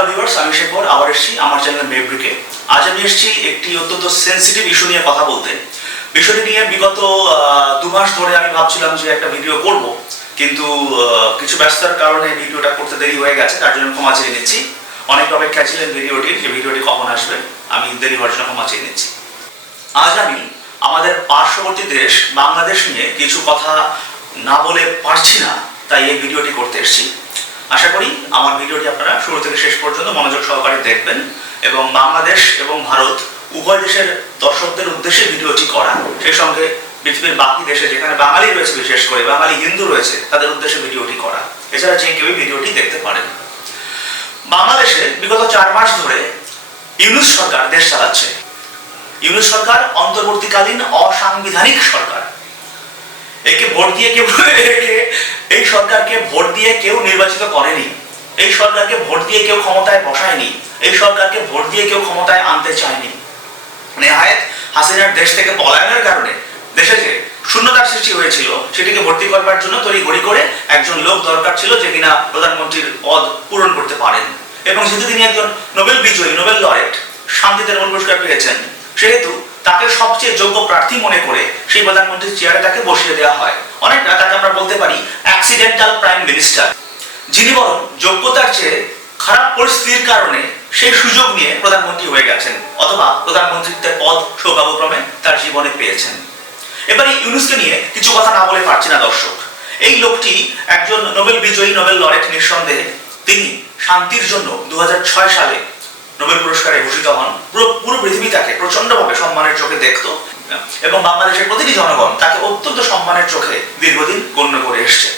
Hello viewers, আমি শেখর আবার এসেছি আমার চ্যানেল মেব্রিকে। আজ আমি এসেছি একটি অত্যন্ত সেন্সিটিভ ইস্যু নিয়ে কথা বলতে। বিষয়টি নিয়ে বিগত 2 মাস ধরে আমি ভাবছিলাম যে একটা ভিডিও করব, কিন্তু কিছু ব্যস্ততার কারণে ভিডিওটা করতে দেরি হয়ে গেছে, তার জন্য ক্ষমা চেয়ে নিচ্ছি। অনেক অপেক্ষা ছিলেন ভিডিওটির, যে ভিডিওটি কখন আসবে, আমি দেরি হওয়ার জন্য ক্ষমা চেয়ে নিচ্ছি। আজ আমি আমাদের পার্শ্ববর্তী দেশ বাংলাদেশ নিয়ে কিছু কথা না বলে পারছি না, তাই এই ভিডিওটি করতে এসেছি। আশা করি আমার ভিডিওটি আপনারা শুরু থেকে শেষ পর্যন্ত মনোযোগ সহকারে দেখবেন এবং বাংলাদেশ এবং ভারত উভয় দেশের দর্শকদের উদ্দেশ্যে ভিডিওটি করা, সেই সঙ্গে পৃথিবীর বাকি দেশে যেখানে বাঙালি রয়েছে, বিশেষ করে বাঙালি হিন্দু রয়েছে, তাদের উদ্দেশ্যে ভিডিওটি করা। এছাড়া যে কেউ ভিডিওটি দেখতে পারেন। বাংলাদেশে বিগত 4 মাস ধরে ইউনূস সরকার দেশ চালাচ্ছে। ইউনূস সরকার অন্তর্বর্তীকালীন অসাংবিধানিক সরকার। একে ভোট দিয়ে কেউ এই সরকারকে ভোট দিয়ে কেউ নির্বাচিত করেনি। এই সরকারকে ভোট দিয়ে কেউ ক্ষমতায় বসায়নি। এই সরকারকে ভোট দিয়ে কেউ ক্ষমতায় আনতে চায়নি। নেহায়েত হাসিনার দেশ থেকে পলায়নের কারণে দেশে যে শূন্যতার সৃষ্টি হয়েছিল, সেটিকে ভর্তি করবার জন্য তড়িঘড়ি করে একজন লোক দরকার ছিল যে কিনা প্রধানমন্ত্রীর পদ পূরণ করতে পারেন। এবং যেহেতু তিনি একজন নোবেল বিজয়ী, নোবেল লরেট, শান্তিতে নোবেল পুরস্কার পেয়েছেন, সেহেতু তাকে সবচেয়ে যোগ্য প্রার্থী মনে করে সেই প্রধানমন্ত্রীর চেয়ারে তাকে বসিয়ে দেওয়া হয়। অনেকটা তাকে আমরা বলতে পারি অ্যাক্সিডেন্টাল প্রাইম মিনিস্টার, যিনি বরং যোগ্যতার চেয়ে খারাপ পরিস্থিতির কারণে সেই সুযোগ নিয়ে প্রধানমন্ত্রী হয়ে গেছেন, অথবা প্রধানমন্ত্রীত্বের পদ সৌভাগ্যক্রমে তার জীবনে পেয়েছেন। এবারে ইউনূসকে নিয়ে কিছু কথা না বলে পারছি না দর্শক। এই লোকটি একজন নোবেল বিজয়ী, নোবেল লরেট নিঃসন্দেহে। তিনি শান্তির জন্য 2006 সালে নোবেল পুরস্কারে ভূষিত হন। পুরো পৃথিবী তাকে প্রচন্ডভাবে সম্মানের চোখে দেখত এবং বাংলাদেশের প্রতিটি জনগণ তাকে অত্যন্ত সম্মানের চোখে দীর্ঘদিন গণ্য করে এসছে।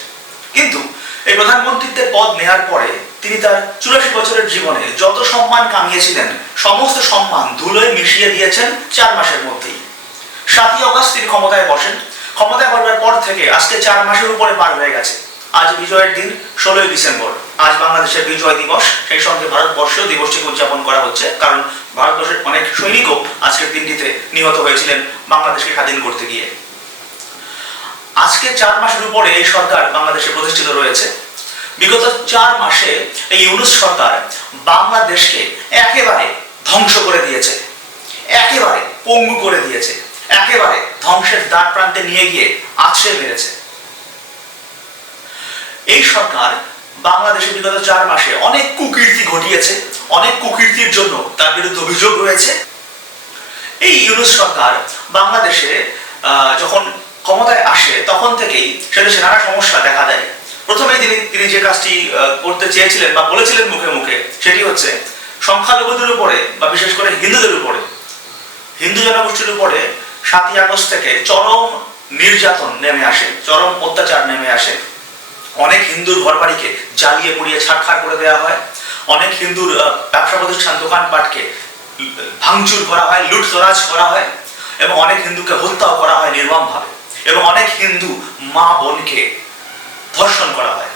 কিন্তু এই প্রধানমন্ত্রীত্বের পদ নেয়ার পরে তিনি তার 84 বছরের জীবনে যত সম্মান কামিয়েছিলেন, সমস্ত সম্মান ধুলোয় মিশিয়ে দিয়েছেন 4 মাসের মধ্যেই। 7ই অগস্ট তিনি ক্ষমতায় বসেন। ক্ষমতায় বসবার পর থেকে আজকে 4 মাসের উপরে পার হয়ে গেছে। আজ বিজয়ের দিন 16ই ডিসেম্বর। আজ বাংলাদেশের বিজয় দিবস, সেই সঙ্গে ভারতবর্ষেও দিবসটিকে উদযাপন করা হচ্ছে, কারণ ভারতবর্ষের অনেক সৈনিকও আজকের দিনটিতে নিহত হয়েছিলেন বাংলাদেশকে স্বাধীন করতে গিয়ে। আজকে 4 মাসের উপরে এই সরকার বাংলাদেশে প্রতিষ্ঠিত রয়েছে। বিগত 4 মাসে এই ইউনূস সরকার বাংলাদেশকে একেবারে ধ্বংস করে দিয়েছে, একেবারে পঙ্গু করে দিয়েছে, একেবারে ধ্বংসের দ্বার প্রান্তে নিয়ে গিয়ে আছড়ে মেরেছে। এই সরকার বাংলাদেশে বিগত 4 মাসে অনেক কুকীর্তি ঘটিয়েছে। অনেক কুকীর্তির জন্য তার বিরুদ্ধে অভিযোগ রয়েছে। এই ইউনূস সরকার বাংলাদেশে যখন ক্ষমতায় আসে, তখন থেকেই সেদেশে নানা সমস্যা দেখা দেয়। প্রথমেই তিনি যে কাজটি করতে চেয়েছিলেন বা বলেছিলেন মুখে মুখে, সেটি হচ্ছে সংখ্যালঘুদের উপরে বা বিশেষ করে হিন্দুদের উপরে, হিন্দু জনগোষ্ঠীর উপরে 7ই আগস্ট থেকে চরম নির্যাতন নেমে আসে, চরম অত্যাচার নেমে আসে। অনেক হিন্দুর ঘরবাড়িকে জ্বালিয়ে পুড়িয়ে ছারখার করে দেওয়া হয়। অনেক হিন্দুর ব্যবসা প্রতিষ্ঠান, দোকানপাটকে ভাঙচুর করা হয়, লুটতরাজ করা হয় এবং অনেক হিন্দুকে হত্যাও করা হয় নির্মমভাবে। এবং অনেক হিন্দু মা বোনকে ধর্ষণ করা হয়।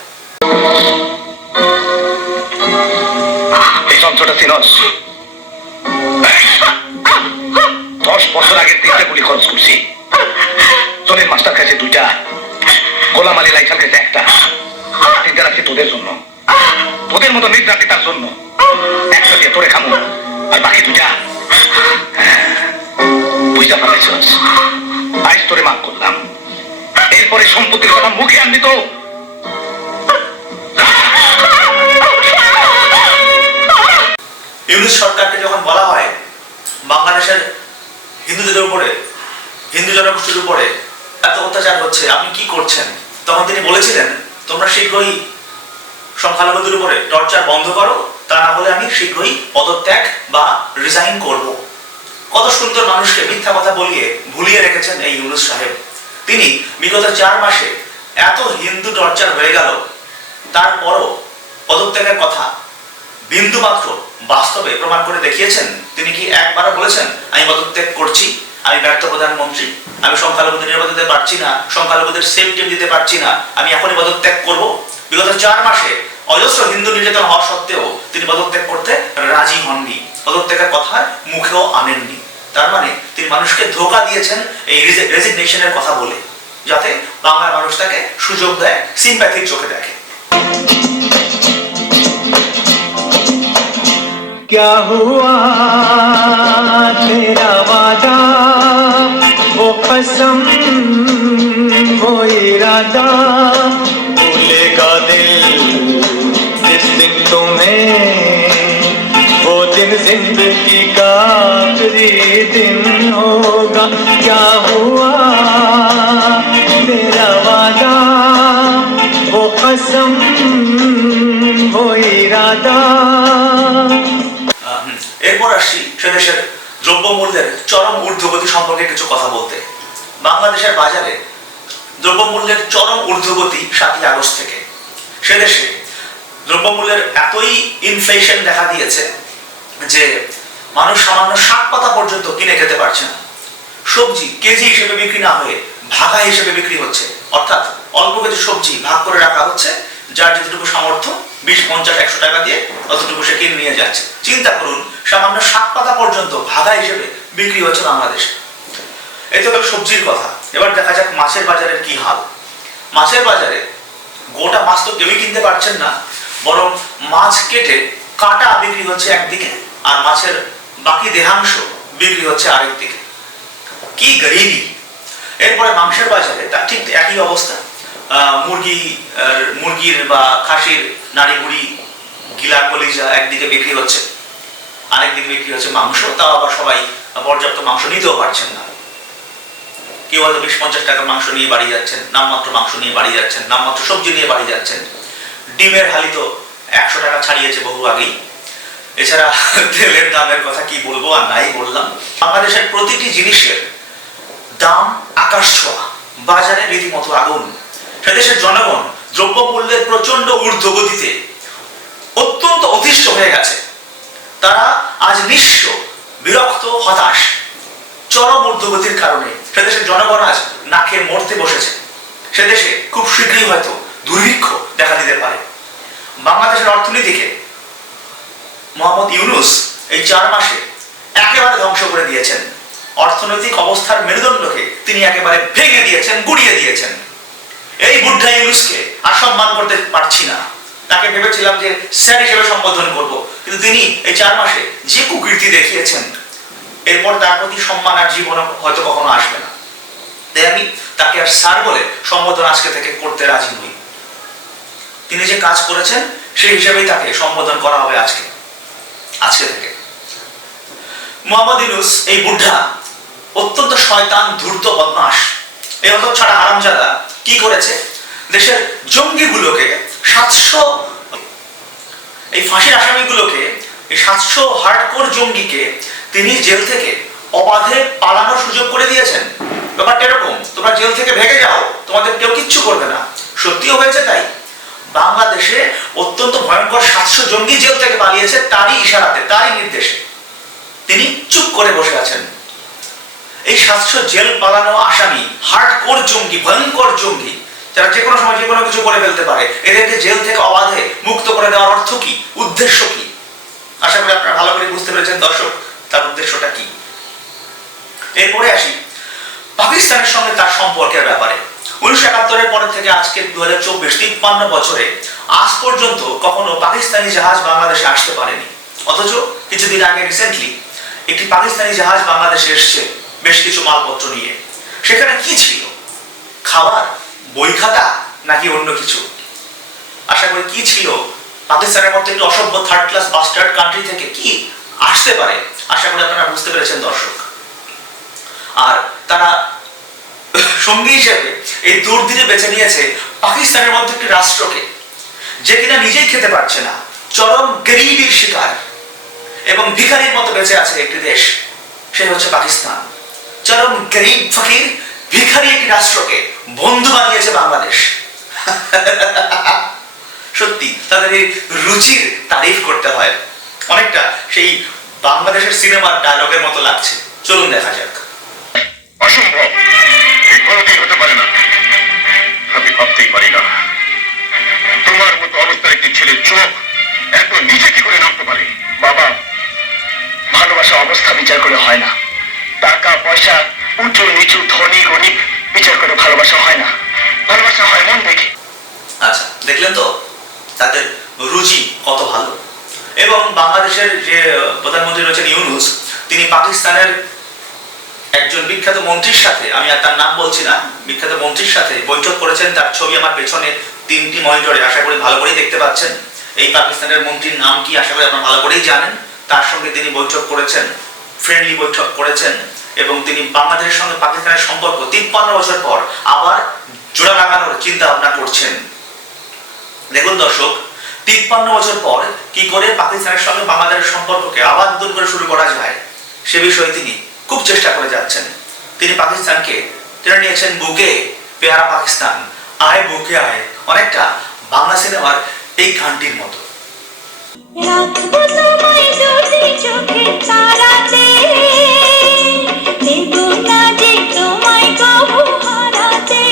এই যন্ত্রটা চিনস? 10 বছর আগে 3টা গুলি খরচ করছি। জনের মাস্টার খাইছে 2টা, গোলাম আলী লাইসাল খাইছে 1টা। 3টা রাখছি তোদের জন্য, তোদের মতো নির্যাতি তার জন্য। 1টা দিয়ে তোরে খামু, আর বাকি 2টা বুঝতে পারছিস? আজ তোরে মাফ করলাম, এরপরে সম্পত্তির কথা মুখে আনবি তো? ইউনূস সরকারকে যখন বলা হয় বাংলাদেশের হিন্দুদের উপরে, হিন্দু জনগোষ্ঠীর উপরে এত অত্যাচার হচ্ছে, আপনি কি করছেন, তখন তিনি বলেছিলেন, তোমরা শীঘ্রই সংখ্যালঘুদের উপরে টর্চার বন্ধ করো, তা না হলে আমি শীঘ্রই পদত্যাগ বা রিজাইন করব। কত সুন্দর মানুষকে মিথ্যা কথা বলিয়ে ভুলিয়ে রেখেছেন এই ইউনূস সাহেব। তিনি বিগত 4 মাসে এত হিন্দু টর্চার হয়ে গেল, তারপরও পদত্যাগের কথা বিন্দুমাত্র বাস্তবে প্রমাণ করে দেখিয়েছেন। তিনি কি একবারও বলেছেন আমি পদত্যাগ করছি, আমি ব্যর্থ প্রধানমন্ত্রী, আমি সংখ্যালঘুদের নিরাপত্তা দিতে পারছি না, সংখ্যালঘুদের সেফটি দিতে পারছি না, আমি এখনই পদত্যাগ করব? বিগত 4 মাসে অজস্র হিন্দু নির্যাতন হওয়া সত্ত্বেও তিনি পদত্যাগ করতে রাজি হননি, পদত্যাগের কথা মুখেও আনেননি। তার মানে তিনি মানুষকে ধোঁকা দিয়েছেন এই রেজিগনেশনের কথা বলে, যাতে বাংলার মানুষ তাকে সুযোগ দেয়, সিম্প্যাথির চোখে দেখে। क्या हुआ तेरा वादा वो कसम वो इरादा भूलेगा दिल जिस दिन तुम्हें वो दिन जिंदगी का आखिरी दिन होगा क्या हुआ तेरा वादा वो कसम वो इरादा এরপর আসছি সে দেশের দ্রব্যমূল্যের চরম ঊর্ধ্বগতি সম্পর্কে কিছু কথা বলতে। বাংলাদেশের বাজারে দ্রব্যমূল্যের চরম ঊর্ধ্বগতি 7ই আগস্ট থেকে। সে দেশে দ্রব্যমূল্যের এতই ইনফ্লেশন দেখা দিয়েছে যে মানুষ সামান্য শাক পাতা পর্যন্ত কিনে খেতে পারছে না। সবজি কেজি হিসেবে বিক্রি না হয়ে ভাগা হিসেবে বিক্রি হচ্ছে, অর্থাৎ অল্প কিছু সবজি ভাগ করে রাখা হচ্ছে, যার যেটুকু সামর্থ্য 20, 50, 100 টাকা দিয়ে অতটুকু সে কিনে নিয়ে যাচ্ছে। চিন্তা করুন, সামান্য শাক পাতা পর্যন্ত ভাগা হিসেবে বিক্রি হচ্ছে বাংলাদেশে। এই তো গেল সবজির কথা। এবার দেখা যাক মাছের বাজারের কি হাল। মাছের বাজারে গোটা মাছ তো কেউই কিনতে পারছেন না, বরং মাছ কেটে কাটা বিক্রি হচ্ছে একদিকে, আর মাছের বাকি দেহাংশ বিক্রি হচ্ছে আরেক দিকে। কি গরিবি! এরপরে মাংসের বাজারে তার ঠিক একই অবস্থা। মুরগির বা খাসির নাড়ি বুড়ি গিলা কলিজা একদিকে বিক্রি হচ্ছে, আরেকদিকে বিক্রি হচ্ছে মাংস। তাও আবার সবাই পর্যাপ্ত মাংস নিতেও পারছেন না। কেউ হয়তো 20-50 টাকার মাংস নিয়ে বাড়ি যাচ্ছেন, নামমাত্র মাংস নিয়ে বাড়ি যাচ্ছেন, নামমাত্র সবজি নিয়ে বাড়ি যাচ্ছেন। ডিমের হালি তো 100 টাকা ছাড়িয়েছে বহু আগেই। এছাড়া তেলের দামের কথা কি বলবো, আর নাই বললাম। বাংলাদেশের প্রতিটি জিনিসের দাম আকাশ ছোঁয়া, বাজারে রীতিমতো আগুন। সেদেশের জনগণ দ্রব্যমূল্যের প্রচন্ড ঊর্ধ্বগতিতে অত্যন্ত অতিষ্ঠ হয়ে গেছে। তারা আজ নিঃস্ব, বিরক্ত, হতাশ। চরম ঊর্ধ্বগতির কারণে সেদেশের জনগণ আজ না খেয়ে মরতে বসেছে। সেদেশে খুব শীঘ্রই হয়তো দুর্ভিক্ষ দেখা দিতে পারে। বাংলাদেশের অর্থনীতিকে মোহাম্মদ ইউনূস এই 4 মাসে একেবারে ধ্বংস করে দিয়েছেন। অর্থনৈতিক অবস্থার মেরুদণ্ডকে তিনি একেবারে ভেঙে দিয়েছেন, গুড়িয়ে দিয়েছেন। এই বুদ্ধা ইউনূসকে আর সম্মান করতে পারছি না। তাকে ভেবেছিলাম যে স্যার হিসেবে সম্বোধন করব, কিন্তু তিনি এই 4 মাসে যে কুকীর্তি দেখিয়েছেন, এরপর তার প্রতি সম্মান আর জীবন হয়তো কখনো আসবে না। তাই আমি তাকে আর স্যার বলে সম্বোধন আজকে থেকে করতে রাজি নই। তিনি যে কাজ করেছেন সেই হিসেবেই তাকে সম্বোধন করা হবে আজকে থেকে। মোহাম্মদ ইউনূস এই বুদ্ধা অত্যন্ত শয়তান, ধূর্ত, বদমাশ। এই হতচ্ছাড়া হারামজাদা কি করেছে? দেশের জঙ্গিগুলোকে 700 এই ফাঁসির আসামিগুলোকে, এই 700 হার্ডকোর জঙ্গিকে তিনি জেল থেকে অবাধে পালানোর সুযোগ করে দিয়েছেন। ব্যাপারটা এরকম, তোমরা জেল থেকে ভেগে যাও, তোমাদের কেউ কিচ্ছু করবে না। সত্যিও হয়েছে তাই। বাংলাদেশে অত্যন্ত ভয়ঙ্কর 700 জঙ্গি জেল থেকে পালিয়েছে তারই ইশারাতে, তারই নির্দেশে। তিনি চুপ করে বসে আছেন। এই 700 জেল পালানো আসামি, হার্ডকোর জঙ্গি, ভয়ঙ্কর জঙ্গি, যারা যে কোনো সময় যে কোনো কিছু করে ফেলতে পারে, এদেরকে জেল থেকে অবাধে মুক্ত করে দেওয়ার অর্থ কি, উদ্দেশ্য কি? আশা করি আপনারা ভালো করে বুঝতে পেরেছেন দর্শক, তার উদ্দেশ্যটা কি। এরপরে আসি পাকিস্তানের সঙ্গে তার সম্পর্কের ব্যাপারে। 1971-এর পর থেকে আজকে 2024, 53 বছরে আজ পর্যন্ত কখনো পাকিস্তানি জাহাজ বাংলাদেশে আসতে পারেনি। অথচ কিছুদিন আগে রিসেন্টলি একটি পাকিস্তানি জাহাজ বাংলাদেশে এসছে বেশ কিছু মালপত্র নিয়ে। সেখানে কি ছিল? খাবার, বই খাতা, নাকি অন্য কিছু? আশা করি কি ছিল? পাকিস্তানের মতো একটি অসভ্য থার্ড ক্লাস বাস্টার্ড কান্ট্রি থেকে কি আসতে পারে? আশা করি আপনারা বুঝতে পেরেছেন দর্শক। আর তারা সঙ্গী হিসেবে এই দুর্দিনে বেছে নিয়েছে পাকিস্তানের মধ্যে একটি রাষ্ট্রকে, যে কিনা নিজেই খেতে পারছে না, চরম গরিবের শিকার এবং ভিখারির মতো বেঁচে আছে একটি দেশ, সে হচ্ছে পাকিস্তান। চরম গরিব, ফকির, ভিখারি একটি রাষ্ট্রকে বন্ধু বানিয়েছে বাংলাদেশ। সত্যি তাদের এই রুচির তারিফ করতে হয়। অনেকটা সেই বাংলাদেশের সিনেমার ডায়লগের মতো লাগছে। চলুন দেখা যাক। অসম্ভব, কোনোদিন হতে পারে না। আমি ভাবতেই পারি না তোমার মতো অবস্থার একটি ছেলের চোখ এত নিচে কি করে নামতে পারে। বাবা, ভালোবাসা অবস্থা বিচার করে হয় না, টাকা পয়সা, উঁচু নিচু, ধনী গরিব বিচার করে ভালোবাসা হয় না। ভালোবাসা হয় মন দেখে। আচ্ছা, দেখলেন তো তাদের রুচি কত ভালো। এবং বাংলাদেশের যে প্রধানমন্ত্রী রয়েছেন ইউনূস, তিনি পাকিস্তানের একজন বিখ্যাত মন্ত্রীর সাথে, আমি আর তার নাম বলছি না, বিখ্যাত মন্ত্রীর সাথে বৈঠক করেছেন। তার ছবি আমার পেছনে 3টি মনিটরে, আশা করি ভালো করেই দেখতে পাচ্ছেন। এই পাকিস্তানের মন্ত্রীর নাম কি আশা করি আপনারা ভালো করেই জানেন। তার সঙ্গে তিনি বৈঠক করেছেন, ফ্রেন্ডলি বৈঠক করেছেন, এবং তিনি বাংলাদেশের সঙ্গে পাকিস্তানের সম্পর্ক 53 বছর পর আবার জোড়া লাগানোর চিন্তা ভাবনা করছেন। দেখুন দর্শক, 53 বছর পর কি করে পাকিস্তানের সঙ্গে বাংলাদেশের সম্পর্ককে আবার নতুন করে শুরু করা যায় সে বিষয়ে তিনি খুব চেষ্টা করে যাচ্ছেন। তিনি পাকিস্তানকে টেনে নিয়েছেন বুকে, পেয়ারা পাকিস্তান আয় বুকে আয়, অনেকটা বাংলা সিনেমার এই গানটির মতো। রাখবো তোমায় দুটি চোখের তারাতে, দেবো না যে তোমায় কবু হারাতে।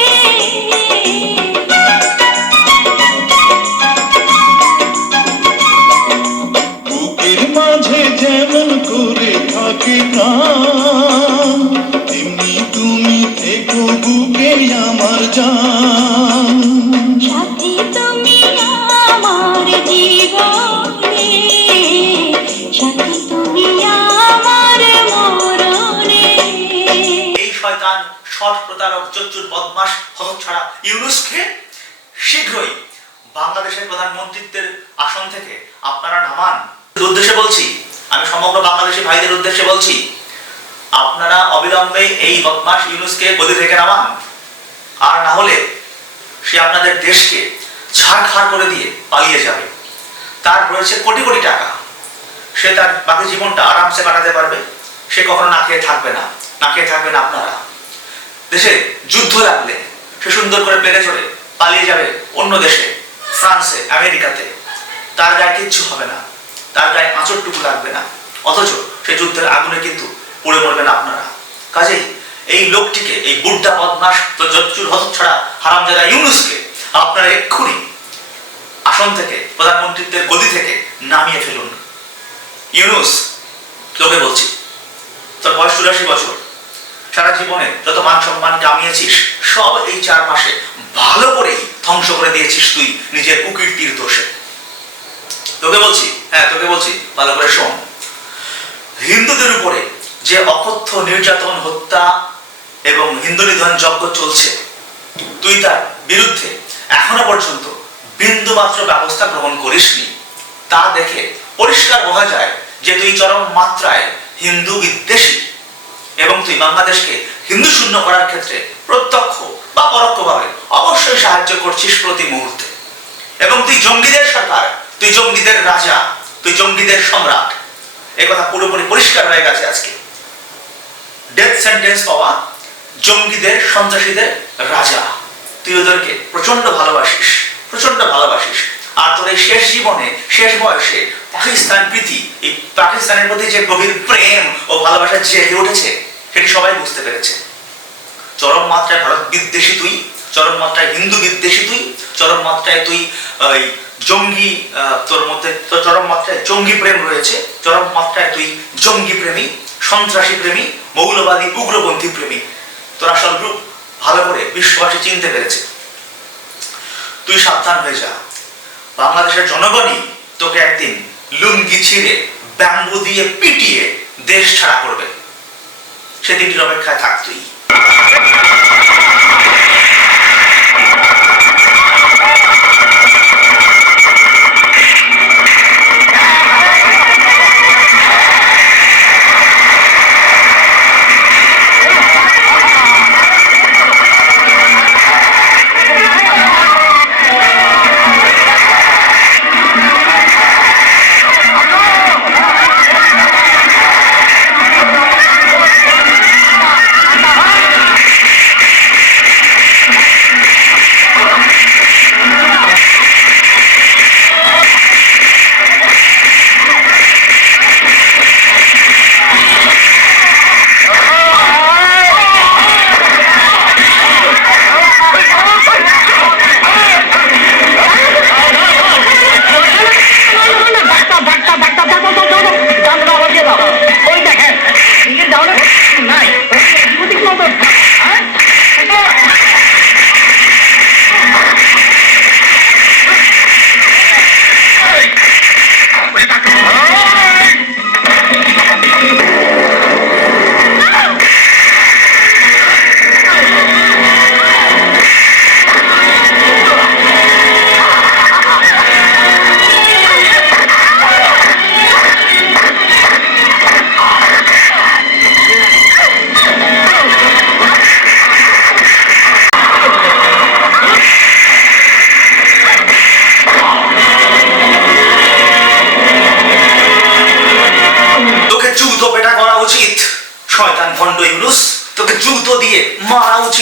বুকের মাঝে যেমন করে থাকে প্রাণ, তেমনি তুমি থেকো বুকে আমার জান। সাথী তুমি আমার জীবনে, সাথী তুমি আমার মরণে। এই শয়তান, সৎ প্রতারক, চতুর বদমাশ, হতচ্ছাড়া ইউনূসকে শীঘ্রই বাংলাদেশের প্রধানমন্ত্রীত্বের আসন থেকে আপনারা নামান। উদ্দেশ্যে বলছি, আমি সমগ্র বাংলাদেশি ভাইদের উদ্দেশ্যে বলছি, আপনারা অবিলম্বে এই বদমাশ ইউনূসকে গদি থেকে নামান। আর না হলে সে আপনাদের দেশকে ছাড়খাড় করে দিয়ে পালিয়ে যাবে। তার রয়েছে কোটি কোটি টাকা, সে তার বাকি জীবনটা আরামসে কাটাতে পারবে। সে কখনো না খেয়ে থাকবে না, না খেয়ে থাকবেন আপনারা। দেশে যুদ্ধ লাগলে সে সুন্দর করে প্লেনে চড়ে পালিয়ে যাবে অন্য দেশে, ফ্রান্সে, আমেরিকাতে। তার গায়ে কিচ্ছু হবে না, তার গায়ে আঁচড়টুকু লাগবে না, অথচ সে যুদ্ধের আগুনে কিন্তু পুড়ে মরবেন আপনারা। কাজেই এই লোকটিকে, এই বুড্ডা বদমাশ জচ্চুর হতচ্ছাড়া হারামজাদা ইউনূসকে আপনারা এক্ষুনি আসন থেকে, প্রধানমন্ত্রীত্বের গদি থেকে নামিয়ে ফেলুন। ইউনূস, তোকে বলছি, তোর বয়স 84 বছর, সারা জীবনে যত মান সম্মান কামিয়েছিস সব এই 4 মাসে ভালো করেই ধ্বংস করে দিয়েছিস তুই নিজের কুকীর্তির দোষে। তোকে বলছি, হ্যাঁ তোকে বলছি, ভালো করে শোন। হিন্দুদের উপরে যে অকথ্য নির্যাতন, হত্যা এবং হিন্দু নিধন যজ্ঞ চলছে, তুই তার বিরুদ্ধে এখনো পর্যন্ত বিন্দুমাত্র ব্যবস্থা গ্রহণ করিসনি। তা দেখে পরিষ্কার বোঝা যায় যে তুই চরম মাত্রায় হিন্দু বিদ্বেষী, এবং তুই বাংলাদেশকে হিন্দু শূন্য করার ক্ষেত্রে প্রত্যক্ষ বা পরোক্ষভাবে অবশ্যই সাহায্য করছিস প্রতি মুহূর্তে। এবং তুই জঙ্গিদের সরকার, তুই জঙ্গিদের রাজা, তুই জঙ্গিদের সম্রাট। একথা পুরোপুরি পরিষ্কার হয়ে গেছে আজকে। ডেথ সেন্টেন্স পাওয়া জঙ্গিদের, সন্ত্রাসীদের রাজা, তুই ওদেরকে প্রচন্ড ভালোবাসিস, প্রচন্ড ভালোবাসিস। আর তোর এই শেষ জীবনে, শেষ বয়সে পাকিস্তান প্রীতি, এই পাকিস্তানের প্রতি যে গভীর প্রেম ও ভালোবাসা জেগে উঠেছে, সেটি সবাই বুঝতে পেরেছে। চরম মাত্রায় ভারত বিদ্বেষী তুই, চরম মাত্রায় হিন্দু বিদ্বেষী তুই, চরম মাত্রায় তুই জঙ্গি, তোর মধ্যে তোর চরম মাত্রায় জঙ্গি প্রেম রয়েছে, চরম মাত্রায় তুই জঙ্গি প্রেমী, সন্ত্রাসী প্রেমী, মৌলবাদী, উগ্রপন্থী প্রেমী। তোর আসল রূপ ভালো করে বিশ্ববাসী চিনতে পেরেছে। তুই সাবধান হয়ে যা, বাংলাদেশের জনগণই তোকে একদিন লুঙ্গি ছিঁড়ে, ব্যাম্বু দিয়ে পিটিয়ে দেশ ছাড়া করবে। সেদিনটির অপেক্ষায় থাক তুই।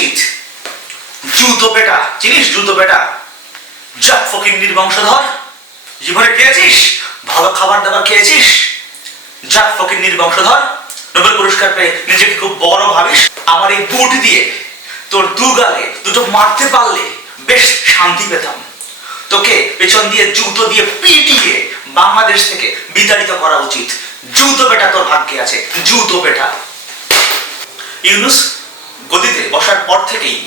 উচিত। জুতো পেটা, চিনিস জুতো পেটা? জাত ফকিন্নির বংশধর, জীবনে খেয়েছিস? ভালো খাবার দাবার খেয়েছিস? জাত ফকিন্নির বংশধর, নোবেল পুরস্কার পেয়ে নিজেকে খুব বড় ভাবিস? আমার এই বুট দিয়ে তোর দু গালে দুটো মারতে পারলে বেশ শান্তি পেতাম। তোকে পেছন দিয়ে জুতো দিয়ে পিটিয়ে বাংলাদেশ থেকে বিতাড়িত করা উচিত। জুতো পেটা তোর ভাগ্যে আছে, জুতো পেটা। ইউনূস গদিতে বসার পর থেকেই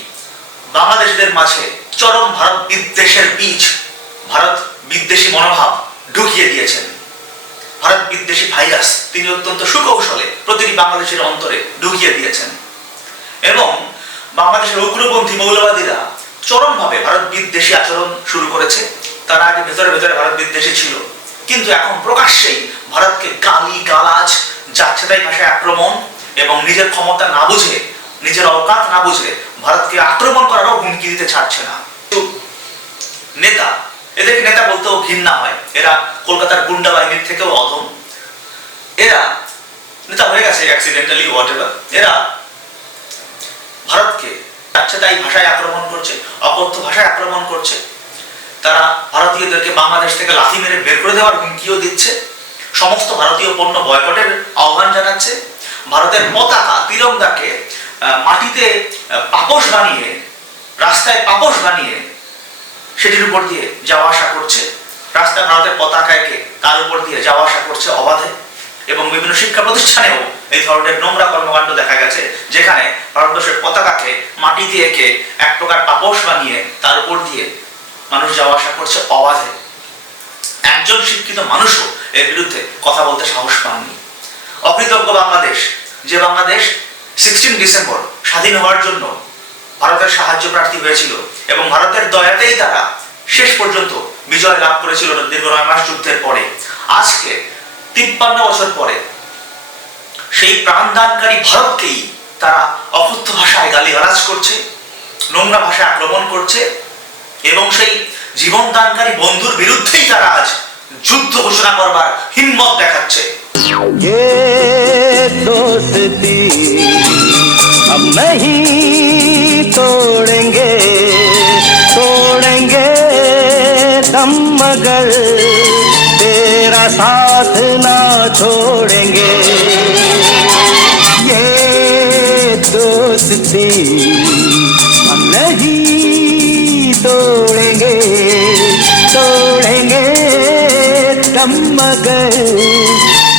বাংলাদেশিদের মাঝে চরম ভারত বিদ্বেষের বীজ, ভারত বিদ্বেষী মনোভাব ঢুকিয়ে দিয়েছেন। ভারত বিদ্বেষী ভাইরাস তিনি অত্যন্ত সুকৌশলে প্রতিটি বাংলাদেশের অন্তরে ঢুকিয়ে দিয়েছেন এবং বাংলাদেশের উগ্রপন্থী মৌলবাদীরা চরমভাবে ভারত বিদ্বেষী আচরণ শুরু করেছে। তারা আগে ভেতরে ভেতরে ভারত বিদ্বেষী ছিল, কিন্তু এখন প্রকাশ্যেই ভারতকে গালি গালাজ, যাচ্ছেতাই ভাষায় আক্রমণ এবং নিজের ক্ষমতা না বুঝে, নিজের অকাত না বুঝে ভারতকে আক্রমণ করারও হুমকি দিতে ছাড়ছে না। নেতা, এদেরকে নেতা বলতেও ঘৃণা হয়। এরা কলকাতার গুন্ডা বাহিনীর থেকেও অধম। এরা নেতা হয়ে গেছে অ্যাক্সিডেন্টালি, হোয়াটএভার। এরা ভারতকে যাচ্ছেতাই ভাষায় আক্রমণ করছে, অকথ্য ভাষায় আক্রমণ করছে। তারা ভারতীয়দেরকে বাংলাদেশ থেকে লাথি মেরে বের করে দেওয়ার হুমকিও দিচ্ছে। সমস্ত ভারতীয় পণ্য বয়কটের আহ্বান জানাচ্ছে। ভারতের পতাকা তিরঙ্গাকে মাটিতে পাপোশ বানিয়ে, রাস্তায় পাপোশ বানিয়ে সেটির উপর দিয়ে যাওয়া আসা করছে। রাস্তায় ভারতের পতাকাকে তার উপর দিয়ে যাওয়া আসা করছে অবাধে। এবং বিভিন্ন শিক্ষা প্রতিষ্ঠানেও এই ধরনের নোংরা কর্মকাণ্ড দেখা গেছে, যেখানে ভারতবর্ষের পতাকাকে মাটি দিয়ে এঁকে এক প্রকার পাপোশ বানিয়ে তার উপর দিয়ে মানুষ যাওয়া আসা করছে অবাধে। একজন শিক্ষিত মানুষও এর বিরুদ্ধে কথা বলতে সাহস পাননি। অকৃতজ্ঞ বাংলাদেশ, যে বাংলাদেশ 16 ডিসেম্বর স্বাধীন হওয়ার জন্য ভারতের সাহায্য প্রার্থী হয়েছিল এবং ভারতের দয়াতেই তারা শেষ পর্যন্ত বিজয় লাভ করেছিল দীর্ঘ 9 মাস যুদ্ধের পরে। আজকে 53 বছর পরে সেই প্রাণদানকারী ভারতকেই তারা অকথ্য ভাষায় গালিগালাজ করছে, নোংরা ভাষায় আক্রমণ করছে এবং সেই জীবনদানকারী বন্ধুর বিরুদ্ধেই তারা আজ যুদ্ধ ঘোষণা করবার হিম্মত দেখাচ্ছে। ये दोस्ती हम नहीं तोड़ेंगे, तोड़ेंगे दम मगर तेरा साथ ना छोड़ेंगे। ये दोस्ती हम नहीं तोड़ेंगे, तोड़ेंगे दम मगर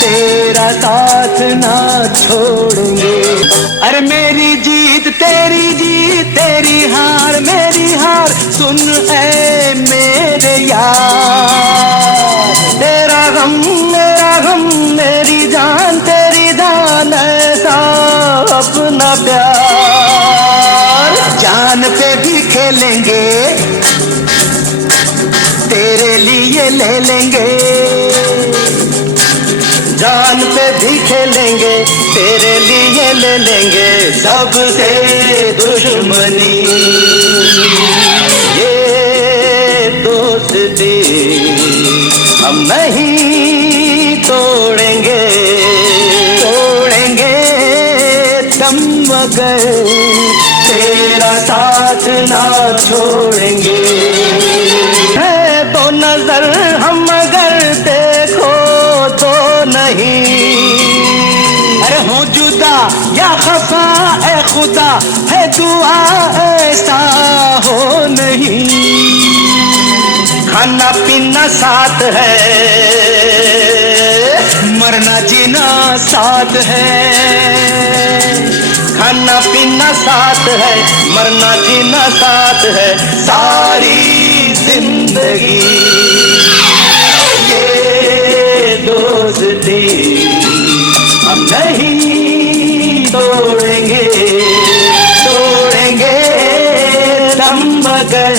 तेरा साथ ना छोड़ेंगे। अरे मेरी जीत तेरी जीत, तेरी हार मेरी हार, सुन ऐ मेरे यार। तेरा गम मेरा गम, मेरी जान तेरी जान, ऐसा अपना प्यार। जान पे भी खेलेंगे, तेरे लिए ले लेंगे। जान पे भी खेलेंगे, तेरे लिए ले लेंगे सबसे दुश्मनी। ये दोस्ती हम नहीं तोड़ेंगे, तोड़ेंगे दम मगर तेरा साथ ना छोड़ेंगे। है तो नजर हम अगर देखो तो नहीं, अरे हो जुदा या खफा ए खुदा, है दुआ ऐसा हो नहीं। खाना पीना साथ है, मरना जीना साथ है। खाना पीना साथ है, मरना जीना साथ है, सारी जिंदगी। ये दोस्ती हम नहीं तोड़ेंगे, तोड़ेंगे दम मगर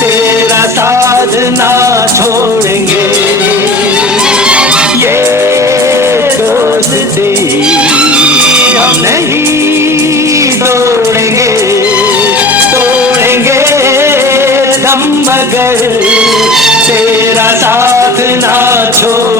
तेरा साथ ना छोड़ेंगे। ये दोस्ती हम नहीं तोड़ेंगे, तोड़ेंगे दम मगर तेरा साथ ना छोड़ेंगे।